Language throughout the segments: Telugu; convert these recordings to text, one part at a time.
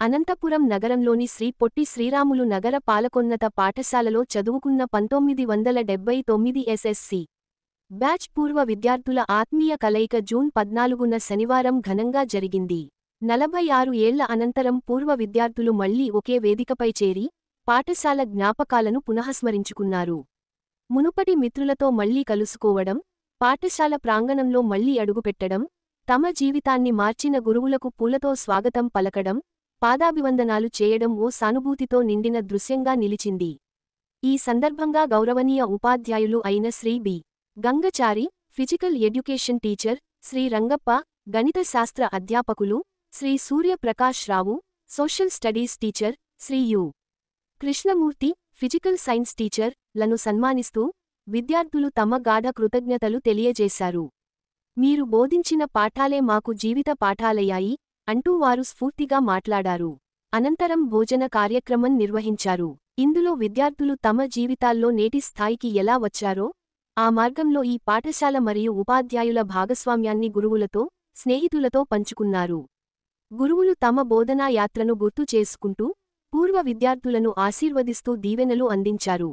అనంతపురం నగరంలోని శ్రీ పొట్టి శ్రీరాములు నగర పాలకోన్నత పాఠశాలలో చదువుకున్న 1979 ఎస్ఎస్సి బ్యాచ్ పూర్వ విద్యార్థుల ఆత్మీయ కలయిక జూన్ 14న శనివారం ఘనంగా జరిగింది. 46 ఏళ్ల అనంతరం పూర్వ విద్యార్థులు మళ్లీ ఒకే వేదికపై చేరి పాఠశాల జ్ఞాపకాలను పునఃస్మరించుకున్నారు. మునుపటి మిత్రులతో మళ్లీ కలుసుకోవడం, పాఠశాల ప్రాంగణంలో మళ్లీ అడుగుపెట్టడం, తమ జీవితాన్ని మార్చిన గురువులకు పూలతో స్వాగతం పలకడం, పాదాభివందనాలు చేయడం ఓ సానుభూతితో నిండిన దృశ్యంగా నిలిచింది. ఈ సందర్భంగా గౌరవనీయ ఉపాధ్యాయులు అయిన Shri B. Gangachari, physical education teacher, Shri Rangappa, గణిత శాస్త్ర అధ్యాపకులు, Shri Suryaprakash Rao, social studies teacher, Shri U. Krishnamurthy, physical science teacher లను సన్మానిస్తూ విద్యార్థులు తమ గాఢ కృతజ్ఞతలు తెలియజేశారు. మీరు బోధించిన పాఠాలే మాకు జీవిత పాఠాలయ్యాయి అంటూ వారు స్ఫూర్తిగా మాట్లాడారు. అనంతరం భోజన కార్యక్రమం నిర్వహించారు. ఇందులో విద్యార్థులు తమ జీవితాల్లో నేటి స్థాయికి ఎలా వచ్చారో, ఆ మార్గంలో ఈ పాఠశాల మరియు ఉపాధ్యాయుల భాగస్వామ్యాన్ని గురువులతో, స్నేహితులతో పంచుకున్నారు. గురువులు తమ బోధనా యాత్రను గుర్తు చేసుకుంటూ పూర్వ విద్యార్థులను ఆశీర్వదిస్తూ దీవెనలు అందించారు.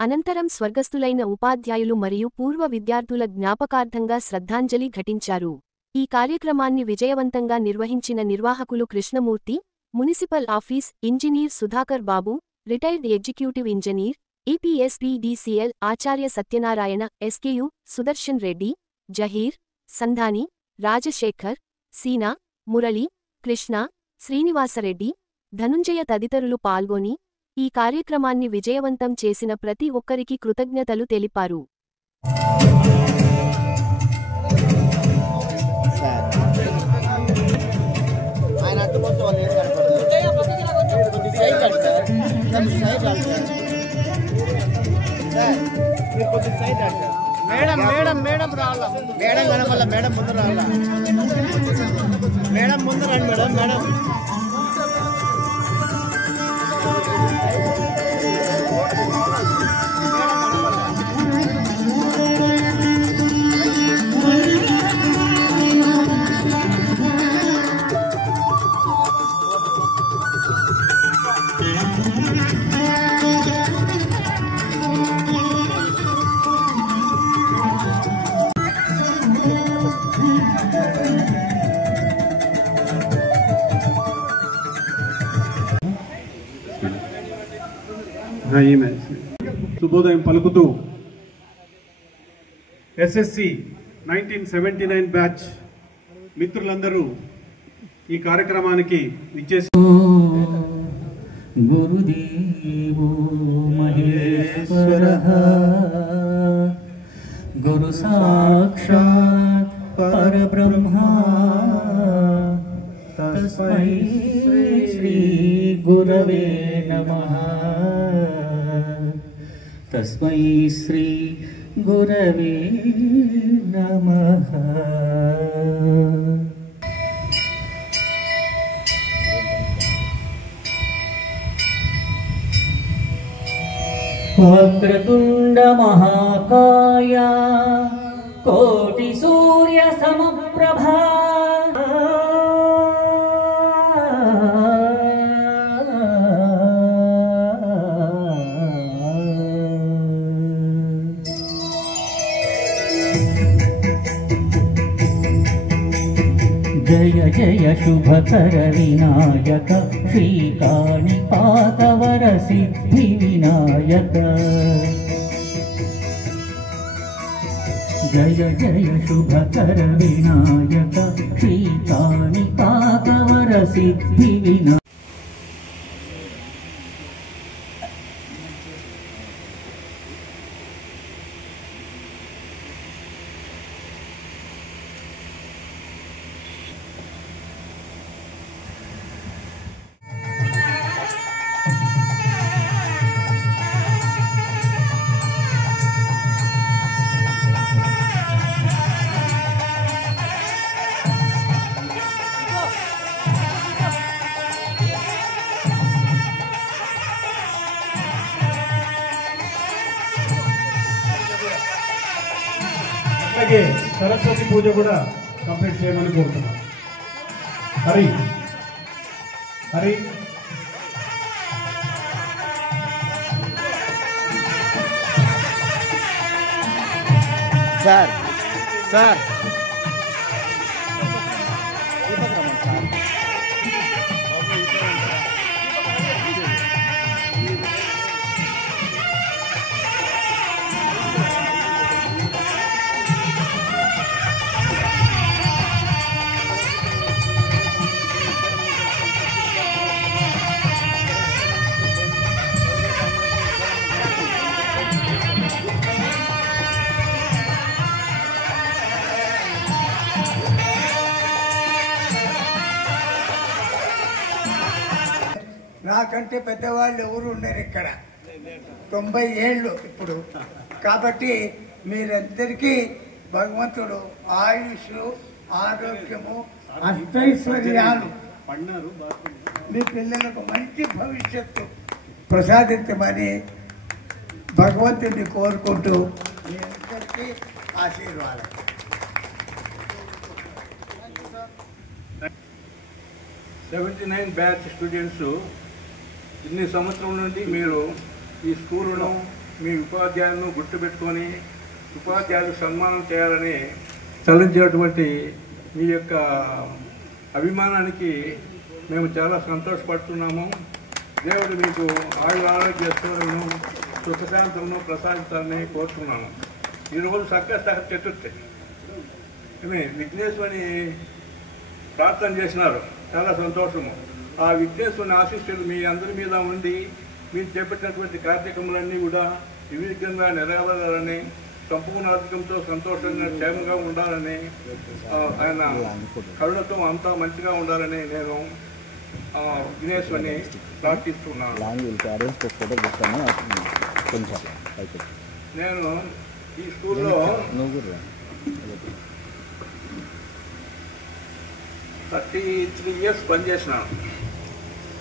అనంతరం స్వర్గస్థులైన ఉపాధ్యాయులు మరియు పూర్వ విద్యార్థుల జ్ఞాపకార్థంగా శ్రద్ధాంజలి ఘటించారు. ఈ కార్యక్రమాన్ని విజయవంతంగా నిర్వహించిన నిర్వాహకులు Krishnamurthy, municipal office engineer Sudhakar Babu, retired executive engineer, EPSPDCL ఆచార్య సత్యనారాయణ, SKU సుదర్శన్ రెడ్డి, జహీర్, సంధాని, రాజశేఖర్, సీనా, మురళి, కృష్ణ, శ్రీనివాసరెడ్డి, ధనుంజయ తదితరులు పాల్గొని ఈ కార్యక్రమాన్ని విజయవంతం చేసిన ప్రతి ఒక్కరికి కృతజ్ఞతలు తెలిపారు. మేడం రావాలా? మేడం కనపల్ల, మేడం ముందు రావాలా? మేడం ముందు రండి మేడం. మేడం శుభోదయం పలుకుతూ ఎస్ఎస్సి 1979 బ్యాచ్ మిత్రులందరూ ఈ కార్యక్రమానికి ఇచ్చేసి గురుదేవో మహేశ్వరః గురు సాక్షాత్ పరబ్రహ్మ తస్మై శ్రీ గురవే నమః. తస్మై శ్రీ గురవే నమః. వక్రతుండ మహాకాయ కోటి సూర్య సమప్రభా జయ జయ శుభకర వినాయక శ్రీకాణిపాతవర సిద్ధి వినాయక. జయ జయ శుభకర వినాయక శ్రీకాణిపాతవర సిద్ధి వినాయక. అలాగే సరస్వతి పూజ కూడా కంప్లీట్ చేయమని కోరుతున్నాం. Hari Hari sir sir Deepak Raman sir నాకంటే పెద్దవాళ్ళు ఎవరు ఉండరు ఇక్కడ 90 ఏళ్ళు ఇప్పుడు కాబట్టి మీరందరికీ భగవంతుడు ఆయుష్ ఆరోగ్యము అష్టైశ్వర్యాలు మీ పిల్లలకు మంచి భవిష్యత్తు ప్రసాదించమని భగవంతుడిని కోరుకుంటూ మీ అందరికీ ఆశీర్వాదం. బ్యాచ్ స్టూడెంట్స్ ఇన్ని సంవత్సరం నుండి మీరు ఈ స్కూలును మీ ఉపాధ్యాయులను గుర్తుపెట్టుకొని ఉపాధ్యాయులకు సన్మానం చేయాలని చలించినటువంటి మీ యొక్క అభిమానానికి మేము చాలా సంతోషపడుతున్నాము. దేవుడు మీకు ఆరోగ్యను సుఖశాంతులను ప్రసాదించాలని కోరుతున్నాను. ఈరోజు సంకష్ట చతుర్థి విఘ్నేశ్వరి ప్రార్థన చేసినారు, చాలా సంతోషము. ఆ విఘ్నేశ్వరుని ఆశీస్సులు మీ అందరి మీద ఉండి మీరు చేపట్టినటువంటి కార్యక్రమాలన్నీ కూడా నిర్విఘ్నంగా నెరవేరాలని, సంపూర్ణ ఆరోగ్యంతో సంతోషంగా క్షేమంగా ఉండాలని, ఆయన కరుణతో అంతా మంచిగా ఉండాలని నేను విఘ్నేశ్వరిని ప్రార్థిస్తున్నాను. నేను ఈ స్కూల్లో 33 years పనిచేసినాను.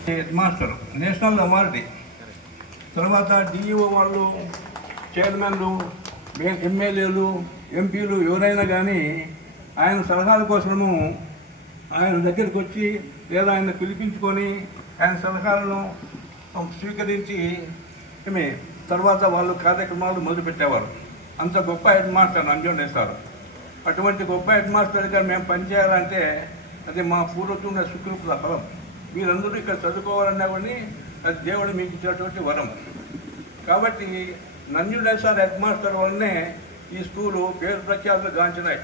హెడ్ మాస్టర్, నేషనల్ అవార్డు, తర్వాత డిఈఓ వాళ్ళు, చైర్మన్లు, ఎమ్మెల్యేలు, ఎంపీలు ఎవరైనా కానీ ఆయన సలహాల కోసము ఆయన దగ్గరికి వచ్చి లేదా ఆయన పిలిపించుకొని ఆయన సలహాలను స్వీకరించి తర్వాత వాళ్ళు కార్యక్రమాలు మొదలుపెట్టేవారు. అంత గొప్ప హెడ్ మాస్టర్ నంజుండే సార్. అటువంటి గొప్ప హెడ్ మాస్టర్ దగ్గర మేము పనిచేయాలంటే అది మా పూర్వజన్మ సుకృత ఫలం. మీరందరూ ఇక్కడ చదువుకోవాలనేవని అది దేవుడు మీకు ఇచ్చినటువంటి వరం. కాబట్టి నంజుండే సార్ హెడ్ మాస్టర్ వల్లనే ఈ స్కూలు పేరు ప్రఖ్యాతులు గాంచినాయి.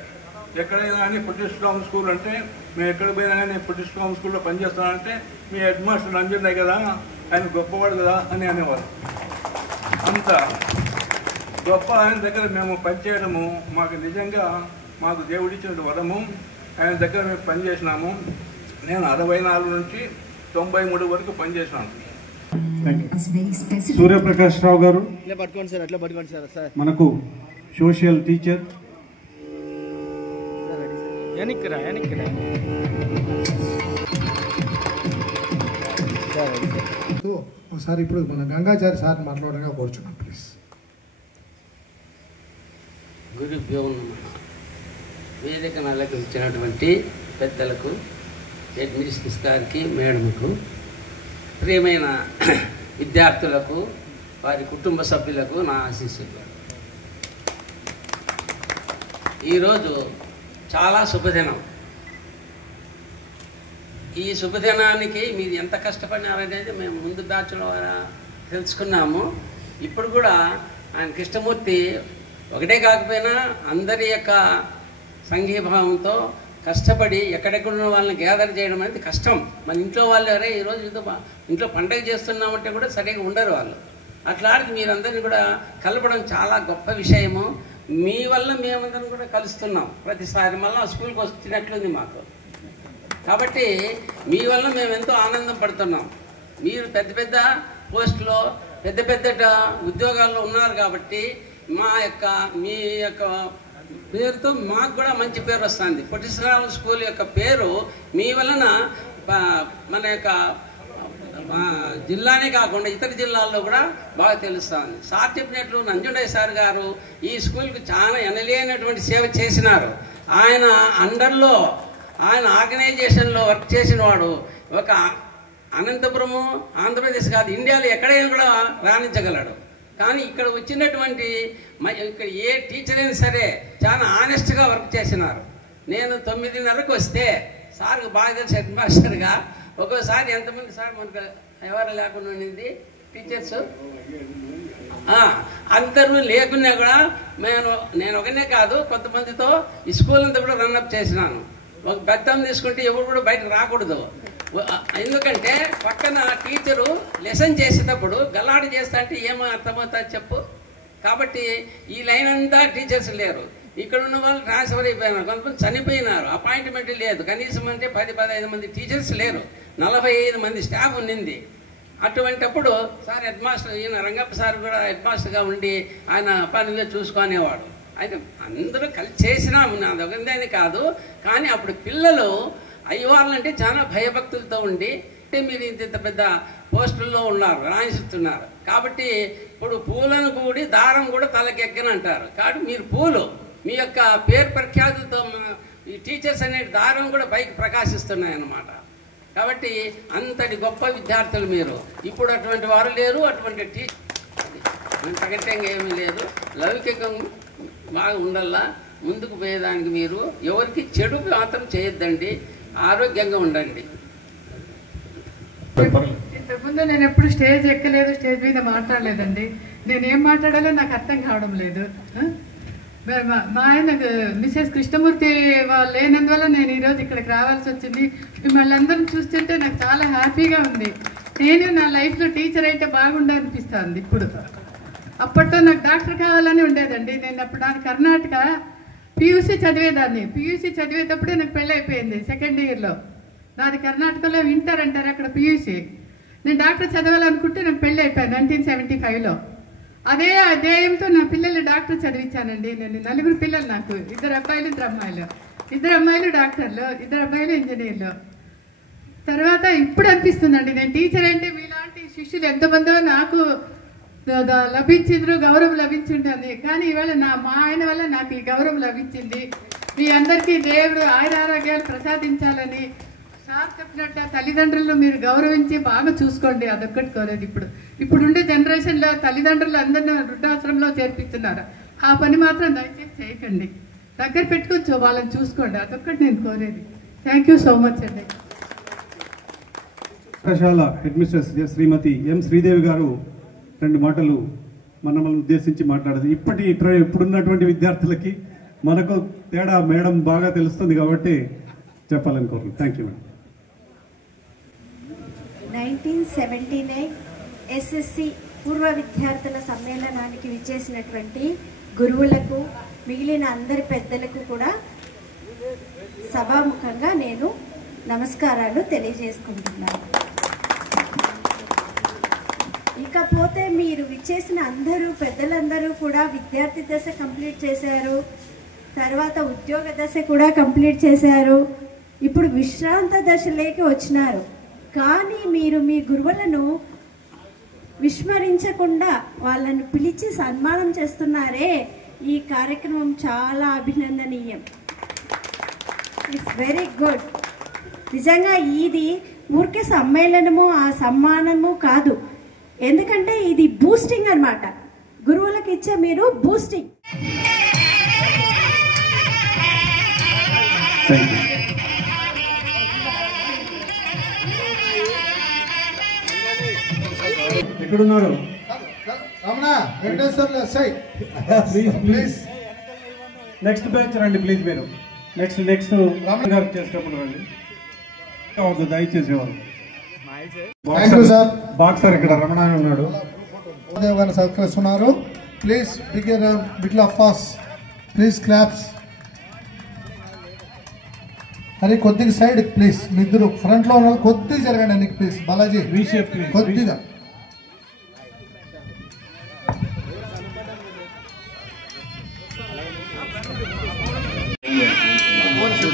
ఎక్కడైనా కానీ పుట్టిస్వామి స్కూల్ అంటే మేము ఎక్కడికి పోయినా కానీ పుట్టిస్వామి స్కూల్లో పనిచేస్తానంటే మీ హెడ్ మాస్టర్ నంజుండే కదా, ఆయన గొప్పవాడు కదా అని అనేవారు. అంత గొప్ప ఆయన దగ్గర మేము పనిచేయడము మాకు నిజంగా మాకు దేవుడిచ్చిన వరము. ఆయన దగ్గర మేము పనిచేసినాము. నేను 64 నుంచి 93 వరకు పనిచేసినాను. సూర్యప్రకాష్ రావు గారు ఇట్లా పట్టుకోండి సార్, అట్లా పట్టుకోండి సార్. సార్ మనకు సోషల్ టీచర్. ఒకసారి ఇప్పుడు మన గంగాచారి సార్ మాట్లాడగా కూర్చున్నాం ప్లీజ్. గురుభ్యో నమః. వేదికను అలంకరించినటువంటి పెద్దలకు, అడ్మినిస్ట్రేషన్ గారికి, మేడంకు, ప్రియమైన విద్యార్థులకు, వారి కుటుంబ సభ్యులకు నా ఆశీస్సులు. ఈరోజు చాలా శుభదినం. ఈ శుభదినానికి మీరు ఎంత కష్టపడినారనేది మేము ముందు బ్యాచ్లో తెలుసుకున్నాము. ఇప్పుడు కూడా ఆయన కృష్ణమూర్తి ఒకటే కాకపోయినా అందరి యొక్క సంఘీభావంతో కష్టపడి ఎక్కడెక్కడున్న వాళ్ళని గ్యాదర్ చేయడం అనేది కష్టం. మన ఇంట్లో వాళ్ళు ఎవరే ఈరోజు ఇంట్లో పండగ చేస్తున్నామంటే కూడా సరిగా ఉండరు వాళ్ళు. అట్లాంటిది మీరందరినీ కూడా కలపడం చాలా గొప్ప విషయము. మీ వల్ల మేమందరం కూడా కలుస్తున్నాం ప్రతిసారి. మళ్ళీ స్కూల్కి వచ్చినట్లుంది మాకు. కాబట్టి మీ వల్ల మేము ఎంతో ఆనందం పడుతున్నాం. మీరు పెద్ద పెద్ద పోస్టులో పెద్ద పెద్ద ఉద్యోగాల్లో ఉన్నారు కాబట్టి మీ యొక్క పేరుతో మాకు కూడా మంచి పేరు వస్తుంది. పొట్టిశ్రావణ స్కూల్ యొక్క పేరు మీ వలన మన యొక్క జిల్లానే కాకుండా ఇతర జిల్లాల్లో కూడా బాగా తెలుస్తుంది. సార్ చెప్పినట్లు నంజుండయ్య సార్ గారు ఈ స్కూల్కి చాలా ఎనలేనటువంటి సేవ చేసినారు. ఆయన అండర్లో, ఆయన ఆర్గనైజేషన్లో వర్క్ చేసిన వాడు. ఒక అనంతపురము ఆంధ్రప్రదేశ్ కాదు, ఇండియాలో ఎక్కడైనా కూడా రాణించగలడు. కానీ ఇక్కడ వచ్చినటువంటి ఇక్కడ ఏ టీచర్ అయినా సరే చాలా ఆనెస్ట్గా వర్క్ చేసినారు. నేను 9:30కు వస్తే సార్కు బాగా తెలిసి హెడ్ మాస్టర్గా ఒక్కోసారి ఎంతమంది సార్ మనకు ఎవరు లేకుండా ఉండింది టీచర్స్ అందరూ లేకున్నా కూడా నేను ఒకనే కాదు కొంతమందితో ఈ స్కూల్ అంతా కూడా రన్అప్ చేసినాను. ఒక పెద్దం తీసుకుంటే ఎవరు కూడా బయటకు రాకూడదు. ఎందుకంటే పక్కన టీచరు లెసన్ చేసేటప్పుడు గల్లాట చేస్తా అంటే ఏమో అర్థమవుతా చెప్పు. కాబట్టి ఈ లైన్ అంతా టీచర్స్ లేరు. ఇక్కడ ఉన్న వాళ్ళు ట్రాన్స్ఫర్ అయిపోయినారు, కొంతమంది చనిపోయినారు, అపాయింట్మెంట్ లేదు. కనీసం అంటే 10-15 మంది టీచర్స్ లేరు, 45 మంది స్టాఫ్ ఉన్నింది. అటువంటప్పుడు సార్ హెడ్ మాస్టర్ ఈయన రంగప్ప సార్ కూడా హెడ్ మాస్టర్గా ఉండి ఆయన పనిగా చూసుకునేవాడు. అయితే అందరూ కలిసి చేసినాము, నాది ఒకరిదని కాదు. కానీ అప్పుడు పిల్లలు అయ్యవాళ్ళంటే చాలా భయభక్తులతో ఉండి మీరు ఇంత పెద్ద పోస్టుల్లో ఉన్నారు, రాణిస్తున్నారు. కాబట్టి ఇప్పుడు పూలను కూడి దారం కూడా తలకెక్కనంటారు. కాబట్టి మీరు పూలు మీ యొక్క పేరు ప్రఖ్యాతులతో ఈ టీచర్స్ అనే దారం కూడా పైకి ప్రకాశిస్తున్నాయన్నమాట. కాబట్టి అంతటి గొప్ప విద్యార్థులు మీరు. ఇప్పుడు అటువంటి వారు లేరు, అటువంటి ప్రకటంగా ఏమీ లేదు. లౌకికం బాగా ఉండల్లా, ముందుకు పోయేదానికి మీరు ఎవరికి చెడు మాత్రం చేయొద్దండి, ఆరోగ్యంగా ఉండండి. ఇంతకుముందు నేను ఎప్పుడు స్టేజ్ ఎక్కలేదు, స్టేజ్ మీద మాట్లాడలేదండి. నేనేం మాట్లాడాలో నాకు అర్థం కావడం లేదు. మా ఆయన మిసెస్ కృష్ణమూర్తి వాళ్ళు లేనందువల్ల నేను ఈరోజు ఇక్కడికి రావాల్సి వచ్చింది. మిమ్మల్ని అందరిని చూస్తుంటే నాకు చాలా హ్యాపీగా ఉంది. నేను నా లైఫ్లో టీచర్ అయితే బాగుండే అనిపిస్తుంది ఇప్పుడు. అప్పట్లో నాకు డాక్టర్ కావాలని ఉండేదండి. నేను అప్పుడు నాది కర్ణాటక పీయూసీ చదివేదాన్ని. పీయూసీ చదివేటప్పుడే నాకు పెళ్ళి అయిపోయింది. సెకండ్ ఇయర్లో నాది కర్ణాటకలో ఇంటర్ అంటారు, అక్కడ పీయూసీ. నేను డాక్టర్ చదవాలనుకుంటే నాకు పెళ్ళి అయిపోయింది 1975లో. అదే ధ్యేయంతో నా పిల్లలు డాక్టర్ చదివించానండి. నేను 4 పిల్లలు, నాకు 2 అబ్బాయిలు 2 అమ్మాయిలు. 2 అమ్మాయిలు డాక్టర్లు, 2 అబ్బాయిలు ఇంజనీర్లు. తర్వాత ఇప్పుడు అనిపిస్తుందండి నేను టీచర్ అంటే మీలాంటి శిష్యులు ఎంతమందో నాకు లభించిండ్రు, గౌరవం లభించుంటుంది. కానీ ఈవేళ మా ఆయన వల్ల నాకు ఈ గౌరవం లభించింది. మీ అందరికీ దేవుడు ఆయురారోగ్యాలు ప్రసాదించాలని సార్ చెప్పినట్టు తల్లిదండ్రులను మీరు గౌరవించి బాగా చూసుకోండి, అదొక్కటి కోరేది. ఇప్పుడుండే జనరేషన్లో తల్లిదండ్రులు అందరినీ వృద్ధాశ్రమంలో చేర్పిస్తున్నారు. ఆ పని మాత్రం దయచేసి చేయకండి, దగ్గర పెట్టుకోవచ్చు, వాళ్ళని చూసుకోండి, అదొక్కటి నేను కోరేది. థ్యాంక్ యూ సో మచ్ అండి. పాఠశాల హెడ్ మిస్ట్రెస్ శ్రీమతి ఎం శ్రీదేవి గారు 2 మాటలు మనల్ని ఉద్దేశించి మాట్లాడదు. ఇప్పుడున్నటువంటి విద్యార్థులకి మనకు తేడా మేడం బాగా తెలుస్తుంది కాబట్టి చెప్పాలనుకోరు. Thank you madam. 1979 ఎస్ఎస్సి పూర్వ విద్యార్థుల సమ్మేళనానికి విచ్చేసినటువంటి గురువులకు, మిగిలిన అందరి పెద్దలకు కూడా సభాముఖంగా నేను నమస్కారాలు తెలియజేసుకుంటున్నాను. ఇకపోతే మీరు విచ్చేసిన అందరూ పెద్దలందరూ కూడా విద్యార్థి దశ కంప్లీట్ చేశారు, తర్వాత ఉద్యోగ దశ కూడా కంప్లీట్ చేశారు, ఇప్పుడు విశ్రాంత దశలోకి వచ్చినారు. కానీ మీరు మీ గురువులను విస్మరించకుండా వాళ్ళను పిలిచి సన్మానం చేస్తున్నారే, ఈ కార్యక్రమం చాలా అభినందనీయం. It's very good. నిజంగా ఇది ఊరికే సమ్మేళనము, ఆ సన్మానము కాదు, ఎందుకంటే ఇది బూస్టింగ్ అన్నమాట. గురువులకు ఇచ్చే మీరు బూస్టింగ్. ఎక్కడున్నారు? Ramana Venkateswarlu SI please next batch రండి ప్లీజ్. మీరు నెక్స్ట్ రమణ గారు చేసేటప్పుడు రండి, దయచేసి బాక్సర్ ఇక్కడ రమణ ఉన్నాడు, ఉదయం గారిని సత్కరిస్తున్నారు. Please big bit of pass, please claps. అరే కొద్దిగా సైడ్ ప్లీజ్, మీ ఇద్దరు ఫ్రంట్ లో ఉన్న కొద్దిగా జరగండి అన్ని ప్లీజ్. బాలాజీ కొద్దిగా.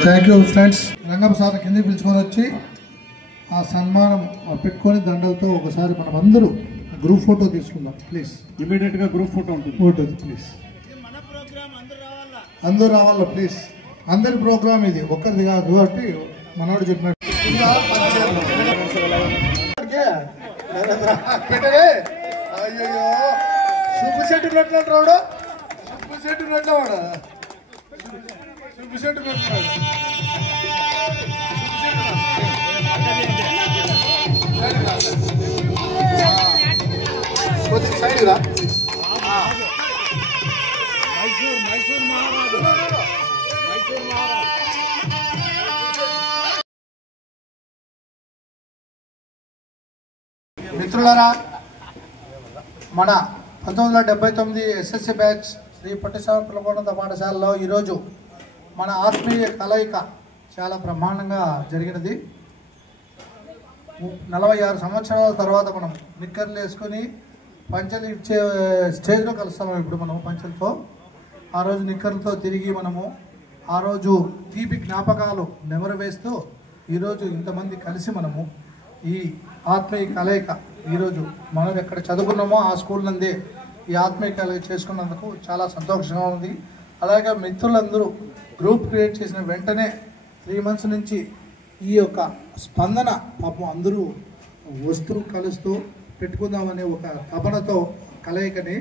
Thank you friends. Rangappa sir కిందకి పిలుచుకొని వచ్చి ఆ సన్మానం పెట్టుకొని దండలతో ఒకసారి మనం అందరూ గ్రూప్ ఫోటో తీసుకుందాం ప్లీజ్. ఇమీడియట్ గా గ్రూప్ ఫోటో ఉంటుంది, ఫోటో ప్లీజ్. అందరూ రావాలా ప్లీజ్. అందరి ప్రోగ్రామ్ ఇది, ఒక్కరిది కాదు. కాబట్టి మనోడు చెప్పినట్టు ఇంకే పెట్టరే అయ్యో సుబ్బు చెట్టు పెట్టినట్టు రాడు సుబ్బు చెట్టు పెట్టినవాడు సుబ్బు చెట్టు పెట్టినాడు కొద్దిగా సైడ్ రా మిత్రులారా, మన 1979 ఎస్ఎస్సి బ్యాచ్ శ్రీ పొట్టిస్వామి పిల్లకోట పాఠశాలలో ఈరోజు మన ఆత్మీయ కలయిక చాలా బ్రహ్మాండంగా జరిగినది. 46 సంవత్సరాల తర్వాత మనం నిక్కర్లు వేసుకొని పంచలు ఇచ్చే స్టేజ్లో కలుస్తాము. ఇప్పుడు మనం పంచలతో ఆ రోజు నిక్కర్లతో తిరిగి మనము ఆ రోజు తీపి జ్ఞాపకాలు నెమరు వేస్తూ ఈరోజు ఇంతమంది కలిసి మనము ఈ ఆత్మీయ కలయిక ఈరోజు మనం ఎక్కడ చదువుకున్నామో ఆ స్కూల్ నందే ఈ ఆత్మీయ కలయిక చేసుకున్నందుకు చాలా సంతోషంగా ఉంది. అలాగే మిత్రులందరూ గ్రూప్ క్రియేట్ చేసిన వెంటనే 3 months నుంచి ఈ యొక్క స్పందన పాపం అందరూ వస్తూ కలుస్తూ పెట్టుకుందామనే ఒక తపనతో కలయికని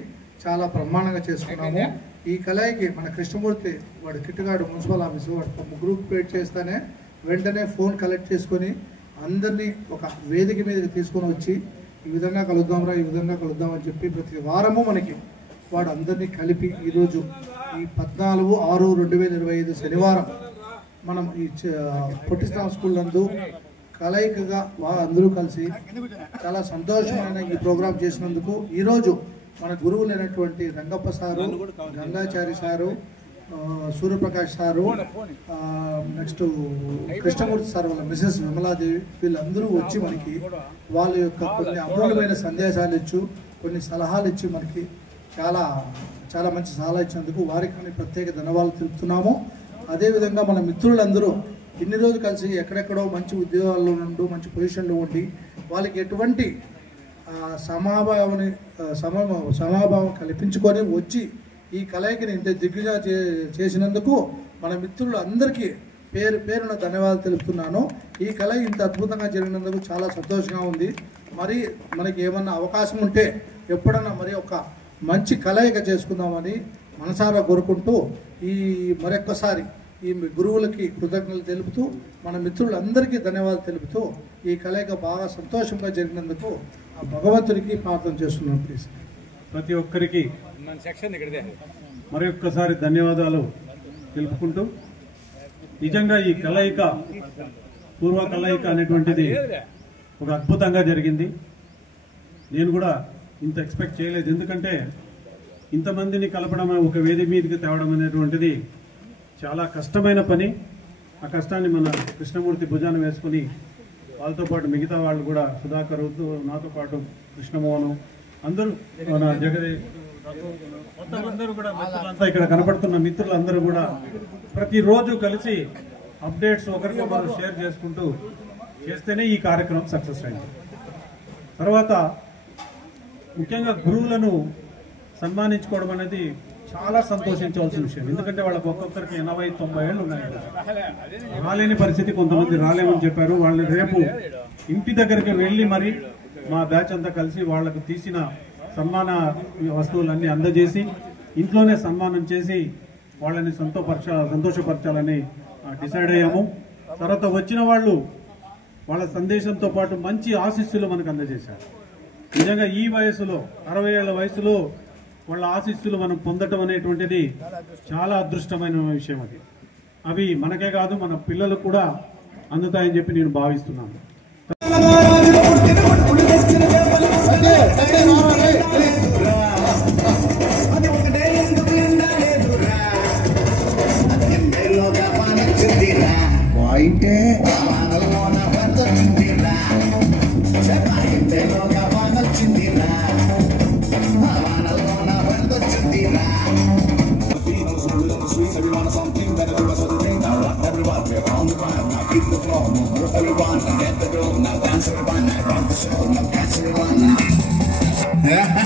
చాలా బ్రహ్మాండంగా చేసుకున్నాము. ఈ కలయికి మన కృష్ణమూర్తి వాడు కిట్టుగాడు మున్సిపల్ ఆఫీసు వాడు గ్రూప్ క్రియేట్ చేస్తేనే వెంటనే ఫోన్ కలెక్ట్ చేసుకొని అందరినీ ఒక వేదిక మీదకి తీసుకొని వచ్చి ఈ విధంగా కలుద్దాంరా ఈ విధంగా కలుద్దామని చెప్పి ప్రతి వారము మనకి వాడు అందరినీ కలిపి ఈరోజు ఈ 14/6/2025 శనివారం మనం ఈ పొట్టిస్వామి స్కూల్ నందు కలయికగా అందరూ కలిసి చాలా సంతోషమైన ఈ ప్రోగ్రాం చేసినందుకు ఈరోజు మన గురువులైనటువంటి Rangappa sir, Gangachari sir, Suryaprakash sir, next Krishnamurthy sir వాళ్ళ మిసెస్ విమలాదేవి వీళ్ళందరూ వచ్చి మనకి వాళ్ళ యొక్క కొన్ని అమూల్యమైన సందేశాలు ఇచ్చు కొన్ని సలహాలు ఇచ్చి మనకి చాలా చాలా మంచి సలహా ఇచ్చినందుకు వారికి ప్రత్యేక ధన్యవాదాలు తెలుపుతున్నాము. అదేవిధంగా మన మిత్రులందరూ ఇన్ని రోజులు కలిసి ఎక్కడెక్కడో మంచి ఉద్యోగాల్లో ఉంటూ మంచి పొజిషన్లో ఉండి వాళ్ళకి ఎటువంటి సమాభావం కల్పించుకొని వచ్చి ఈ కలయికని ఇంత దిగ్గుగా చేసినందుకు మన మిత్రులు అందరికీ పేరున ధన్యవాదాలు తెలుపుతున్నాను. ఈ కలయి ఇంత అద్భుతంగా జరిగినందుకు చాలా సంతోషంగా ఉంది. మరి మనకి ఏమన్నా అవకాశం ఉంటే ఎప్పుడన్నా మరి ఒక మంచి కలయిక చేసుకుందామని మనసారా కోరుకుంటూ మరొక్కసారి ఈ గురువులకి కృతజ్ఞతలు తెలుపుతూ మన మిత్రులందరికీ ధన్యవాదాలు తెలుపుతూ ఈ కలయిక బాగా సంతోషంగా జరిగినందుకు ఆ భగవంతుడికి ప్రార్థన చేస్తున్నాం. ప్లీజ్ ప్రతి ఒక్కరికి మరొక్కసారి ధన్యవాదాలు తెలుపుకుంటూ నిజంగా ఈ కలయిక పూర్వ కలయిక అనేటువంటిది ఒక అద్భుతంగా జరిగింది. నేను కూడా ఇంత ఎక్స్పెక్ట్ చేయలేదు. ఎందుకంటే ఇంతమందిని కలపడం ఒక వేది మీదకి తేవడం అనేటువంటిది చాలా కష్టమైన పని. ఆ కష్టాన్ని మన కృష్ణమూర్తి భుజాన్ని వేసుకుని వాళ్ళతో పాటు మిగతా వాళ్ళు కూడా సుధాకర్, నాతో పాటు కృష్ణమోహను అందరూ మన జగదీష్ అందరూ కూడా మిత్రులంతా ఇక్కడ కనపడుతున్న మిత్రులందరూ కూడా ప్రతిరోజు కలిసి అప్డేట్స్ ఒకరికొకరు షేర్ చేసుకుంటూ చేస్తేనే ఈ కార్యక్రమం సక్సెస్ అయింది. తర్వాత ముఖ్యంగా గురువులను సన్మానించుకోవడం అనేది చాలా సంతోషించవలసిన విషయం. ఎందుకంటే వాళ్ళకి ఒక్కొక్కరికి 80-90 ఏళ్ళు ఉన్నాయి. రాలేని పరిస్థితి, కొంతమంది రాలేమని చెప్పారు. వాళ్ళని రేపు ఇంటి దగ్గరికి వెళ్ళి మరి మా బ్యాచ్ అంతా కలిసి వాళ్ళకు తీసిన సన్మాన వస్తువులన్నీ అందజేసి ఇంట్లోనే సన్మానం చేసి వాళ్ళని సంతోషపరచాలని డిసైడ్ అయ్యాము. తర్వాత వచ్చిన వాళ్ళు వాళ్ళ సందేశంతో పాటు మంచి ఆశీస్సులు మనకు అందజేశారు. నిజంగా ఈ వయసులో 60 ఏళ్ల వయసులో వాళ్ళ ఆశీస్సులు మనం పొందటం అనేటువంటిది చాలా అదృష్టమైన విషయం. అవి మనకే కాదు మన పిల్లలకు కూడా అందుతాయని చెప్పి నేను భావిస్తున్నాను. Yeah.